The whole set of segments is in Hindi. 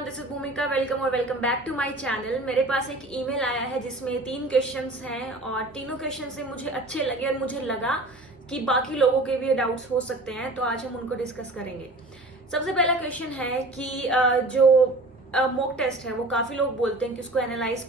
Everyone, this is Bhumika. Welcome और welcome back to my channel. मेरे पास एक ईमेल आया है जिसमें 3 क्वेश्चंस हैं और तीनों क्वेश्चन से मुझे अच्छे लगे और मुझे लगा कि बाकी लोगों के भी ये डाउट्स हो सकते हैं, तो आज हम उनको डिस्कस करेंगे। सबसे पहला क्वेश्चन है कि जो मॉक टेस्ट है वो काफी लोग बोलते हैं कि उसको एनालाइज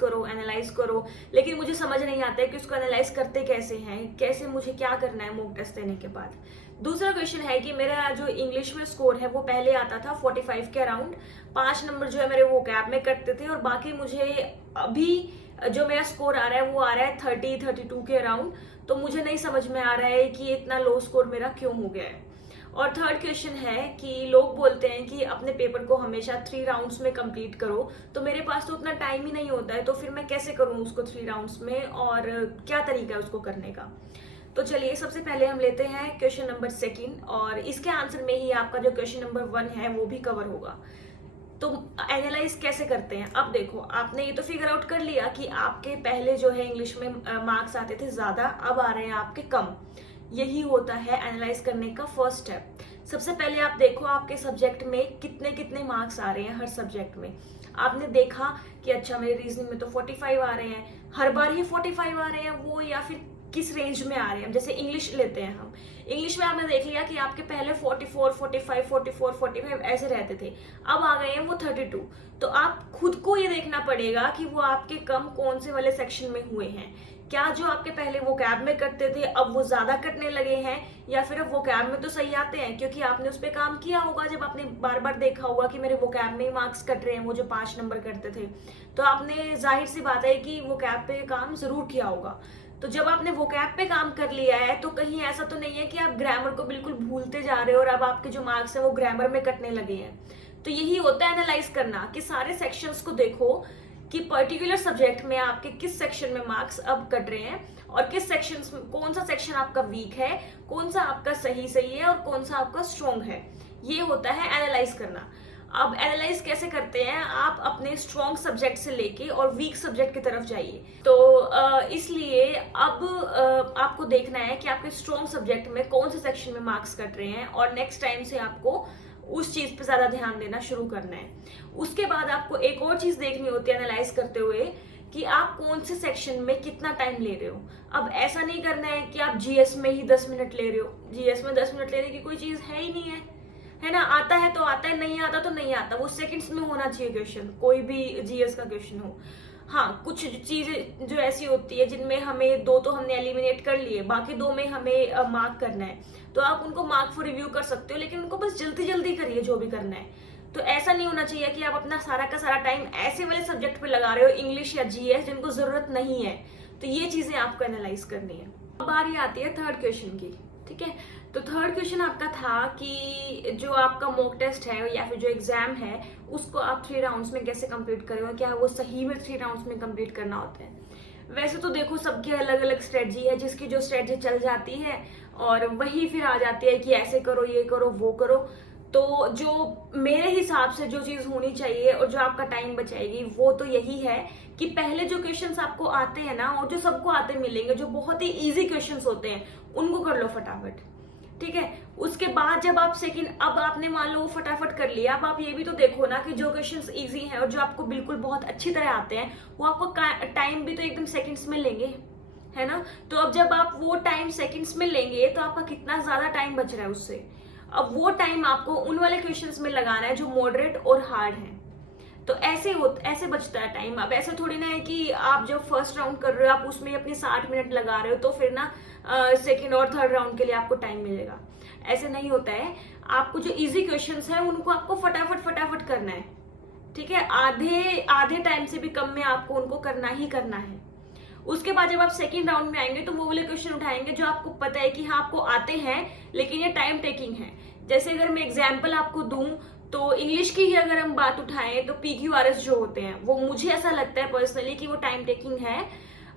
करो, लेकिन मुझे समझ नहीं आता है कि उसको एनालाइज करते कैसे हैं, कैसे मुझे क्या करना है मॉक टेस्ट देने के बाद। दूसरा क्वेश्चन है कि मेरा जो इंग्लिश में स्कोर है वो पहले आता था 45 के अराउंड, 5 नंबर जो है मेरे वो कैब में कटते थे, और बाकी मुझे अभी जो मेरा स्कोर आ रहा है वो आ रहा है 32 के अराउंड। तो मुझे नहीं समझ में आ रहा है कि इतना लो स्कोर मेरा क्यों हो गया है। और थर्ड क्वेश्चन है कि लोग बोलते हैं कि अपने पेपर को हमेशा 3 राउंड्स में कंप्लीट करो, तो मेरे पास तो उतना टाइम ही नहीं होता है, तो फिर मैं कैसे करूं उसको 3 राउंड्स में, और क्या तरीका है उसको करने का। तो चलिए सबसे पहले हम लेते हैं क्वेश्चन नंबर 2, और इसके आंसर में ही आपका जो क्वेश्चन नंबर 1 है वो भी कवर होगा। तो एनालाइज कैसे करते हैं। अब देखो, आपने ये तो फिगर आउट कर लिया कि आपके पहले जो है इंग्लिश में मार्क्स आते थे ज्यादा, अब आ रहे हैं आपके कम। यही होता है एनालाइज करने का फर्स्ट स्टेप। सबसे पहले आप देखो आपके सब्जेक्ट में कितने कितने मार्क्स आ रहे हैं हर सब्जेक्ट में। आपने देखा कि अच्छा मेरे रीजनिंग में तो 45 आ रहे हैं, हर बार ही 45 आ रहे हैं वो, या फिर किस रेंज में आ रहे हैं। जैसे इंग्लिश लेते हैं हम, इंग्लिश में आपने देख लिया कि आपके पहले 44, 45, 44, 45 ऐसे रहते थे, अब आ गए हैं वो 32। तो आप खुद को ये देखना पड़ेगा कि वो आपके कम कौन से वाले सेक्शन में हुए हैं। क्या जो आपके पहले वो कैब में कटते थे अब वो ज्यादा कटने लगे हैं, या फिर अब वो कैब में तो सही आते हैं, क्योंकि आपने उस पर काम किया होगा। जब आपने बार बार देखा होगा कि मेरे वो कैब में ही मार्क्स कट रहे हैं, वो जो 5 नंबर करते थे, तो आपने जाहिर सी बात है कि वो कैब पे काम जरूर किया होगा। तो जब आपने वो कैब पे काम कर लिया है, तो कहीं ऐसा तो नहीं है कि आप ग्रामर को बिल्कुल भूलते जा रहे हो और अब आपके जो मार्क्स है वो ग्रामर में कटने लगे हैं। तो यही होता है एनालाइज करना, कि सारे सेक्शंस को देखो कि पर्टिकुलर सब्जेक्ट में आपके किस सेक्शन में मार्क्स अब कट रहे हैं, और किस सेक्शन में कौन सा सेक्शन आपका वीक है, कौन सा आपका सही है और कौन सा आपका स्ट्रॉन्ग है। ये होता है एनालाइज करना। अब एनालाइज कैसे करते हैं, आप अपने स्ट्रॉन्ग सब्जेक्ट से लेके और वीक सब्जेक्ट की तरफ जाइए। तो इसलिए अब आपको देखना है कि आपके स्ट्रॉन्ग सब्जेक्ट में कौन से सेक्शन में मार्क्स कट रहे हैं, और नेक्स्ट टाइम से आपको उस चीज पे ज्यादा ध्यान देना शुरू करना है। उसके बाद आपको एक और चीज देखनी होती है एनालाइज करते हुए, कि आप कौन से सेक्शन में कितना टाइम ले रहे हो। अब ऐसा नहीं करना है कि आप जीएस में ही 10 मिनट ले रहे हो। जीएस में 10 मिनट लेने की कोई चीज है ही नहीं है ना। आता है तो आता है, नहीं आता तो नहीं आता। वो सेकंड्स में होना चाहिए क्वेश्चन, कोई भी जीएस का क्वेश्चन हो। हाँ, कुछ चीजें जो ऐसी होती है जिनमें हमें 2 तो हमने एलिमिनेट कर लिए, बाकी 2 में हमें मार्क करना है, तो आप उनको मार्क फॉर रिव्यू कर सकते हो, लेकिन उनको बस जल्दी जल्दी करिए जो भी करना है। तो ऐसा नहीं होना चाहिए कि आप अपना सारा का सारा टाइम ऐसे वाले सब्जेक्ट पे लगा रहे हो, इंग्लिश या जीएस, जिनको जरूरत नहीं है। तो ये चीजें आपको एनालाइज करनी है। अब बारी आती है थर्ड क्वेश्चन की। ठीक है, तो थर्ड क्वेश्चन आपका था कि जो आपका मॉक टेस्ट है या फिर जो एग्जाम है उसको आप 3 राउंड्स में कैसे कंप्लीट करोगे, क्या वो सही में 3 राउंड्स में कंप्लीट करना होता है। वैसे तो देखो, सबकी अलग अलग स्ट्रेटजी है, जिसकी जो स्ट्रेटजी चल जाती है और वही फिर आ जाती है कि ऐसे करो, ये करो, वो करो। तो जो मेरे हिसाब से जो चीज होनी चाहिए और जो आपका टाइम बचाएगी वो तो यही है कि पहले जो क्वेश्चंस आपको आते हैं ना, और जो सबको आते मिलेंगे, जो बहुत ही इजी क्वेश्चंस होते हैं, उनको कर लो फटाफट। ठीक है, उसके बाद जब आप सेकंड, अब आपने मान लो वो फटाफट कर लिया, अब आप ये भी तो देखो ना कि जो क्वेश्चंस इजी हैं और जो आपको बिल्कुल बहुत अच्छी तरह आते हैं, वो आपको टाइम भी तो एकदम सेकंड्स में लेंगे, है ना। तो अब जब आप वो टाइम सेकंड्स में लेंगे तो आपका कितना ज्यादा टाइम बच रहा है उससे। अब वो टाइम आपको उन वाले क्वेश्चंस में लगाना है जो मॉडरेट और हार्ड हैं। तो ऐसे बचता है टाइम। अब ऐसे थोड़ी ना है कि आप जो फर्स्ट राउंड कर रहे हो आप उसमें अपने 60 मिनट लगा रहे हो, तो फिर ना सेकेंड और थर्ड राउंड के लिए आपको टाइम मिलेगा। ऐसे नहीं होता है। आपको जो इजी क्वेश्चंस है उनको आपको फटाफट करना है। ठीक है, आधे टाइम से भी कम में आपको उनको करना ही करना है। उसके बाद जब आप सेकेंड राउंड में आएंगे तो वो वाले क्वेश्चन उठाएंगे जो आपको पता है कि हाँ आपको आते हैं, लेकिन ये टाइम टेकिंग है। जैसे अगर मैं एग्जाम्पल आपको दूं, तो इंग्लिश की ही अगर हम बात उठाएं तो PQRS जो होते हैं वो मुझे ऐसा लगता है पर्सनली कि वो टाइम टेकिंग है,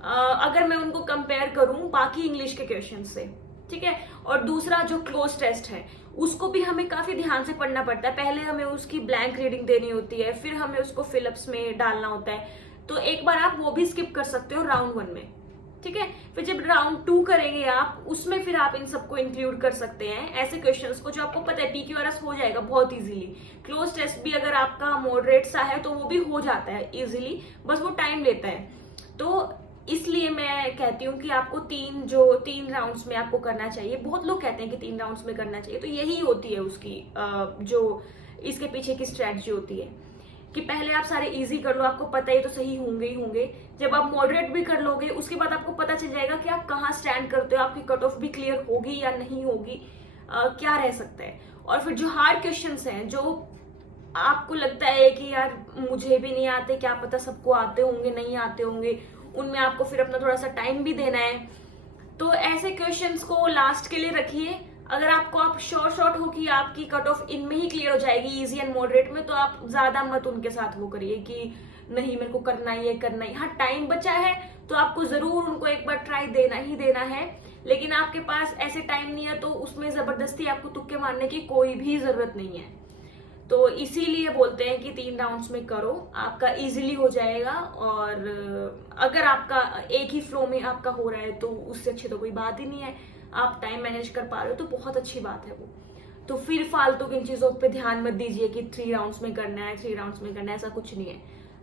अगर मैं उनको कंपेयर करूं बाकी इंग्लिश के क्वेश्चन से। ठीक है, और दूसरा जो क्लोज टेस्ट है उसको भी हमें काफी ध्यान से पढ़ना पड़ता है। पहले हमें उसकी ब्लैंक रीडिंग देनी होती है, फिर हमें उसको फिलअप्स में डालना होता है। तो एक बार आप वो भी स्किप कर सकते हो राउंड 1 में। ठीक है। फिर जब राउंड 2 करेंगे आप, उसमें फिर आप इन सबको इंक्लूड कर सकते हैं, ऐसे क्वेश्चंस को जो आपको पता है PQRS हो जाएगा बहुत इजीली। क्लोज टेस्ट भी अगर आपका मॉडरेट सा है तो वो भी हो जाता है इजीली, बस वो टाइम लेता है। तो इसलिए मैं कहती हूँ कि आपको तीन राउंड्स में आपको करना चाहिए। बहुत लोग कहते हैं कि 3 राउंड्स में करना चाहिए, तो यही होती है उसकी जो इसके पीछे की स्ट्रेटजी होती है कि पहले आप सारे इजी कर लो, आपको पता है तो सही होंगे ही होंगे। जब आप मॉडरेट भी कर लोगे उसके बाद आपको पता चल जाएगा कि आप कहाँ स्टैंड करते हो, आपकी कट ऑफ भी क्लियर होगी या नहीं होगी, क्या रह सकता है। और फिर जो हार्ड क्वेश्चंस हैं, जो आपको लगता है कि यार मुझे भी नहीं आते, क्या पता सबको आते होंगे नहीं आते होंगे, उनमें आपको फिर अपना थोड़ा सा टाइम भी देना है, तो ऐसे क्वेश्चंस को लास्ट के लिए रखिए। अगर आपको आप शॉर्ट हो कि आपकी कट ऑफ इनमें ही क्लियर हो जाएगी इजी एंड मॉडरेट में, तो आप ज्यादा मत उनके साथ वो करिए कि नहीं मेरे को करना ही है करना ही। हाँ, टाइम बचा है तो आपको जरूर उनको एक बार ट्राई देना ही देना है, लेकिन आपके पास ऐसे टाइम नहीं है तो उसमें जबरदस्ती आपको तुक्के मारने की कोई भी जरूरत नहीं है। तो इसीलिए बोलते हैं कि 3 राउंड्स में करो, आपका इजीली हो जाएगा। और अगर आपका एक ही फ्लो में आपका हो रहा है तो उससे अच्छी तो कोई बात ही नहीं है। आप टाइम मैनेज कर पा रहे हो तो बहुत अच्छी बात है वो। तो फिर फालतू की इन चीजों पे ध्यान मत दीजिए कि 3 राउंड्स में करना है, 3 राउंड्स में करना है, ऐसा कुछ नहीं है।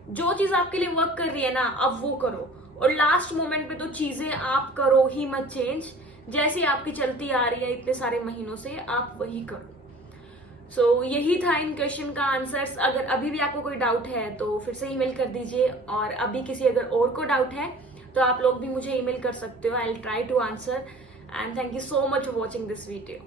जो चीज आपके लिए वर्क कर रही है ना, अब वो करो। और लास्ट मोमेंट पे तो चीजें आप करो ही मत चेंज, जैसी आपकी चलती आ रही है इतने सारे महीनों से, आप वही करो। सो यही था इन क्वेश्चन का आंसर्स। अगर अभी भी आपको कोई डाउट है तो फिर से ईमेल कर दीजिए, और अभी किसी अगर और को डाउट है तो आप लोग भी मुझे ईमेल कर सकते हो। I will try to answer, and thank you so much for watching this video.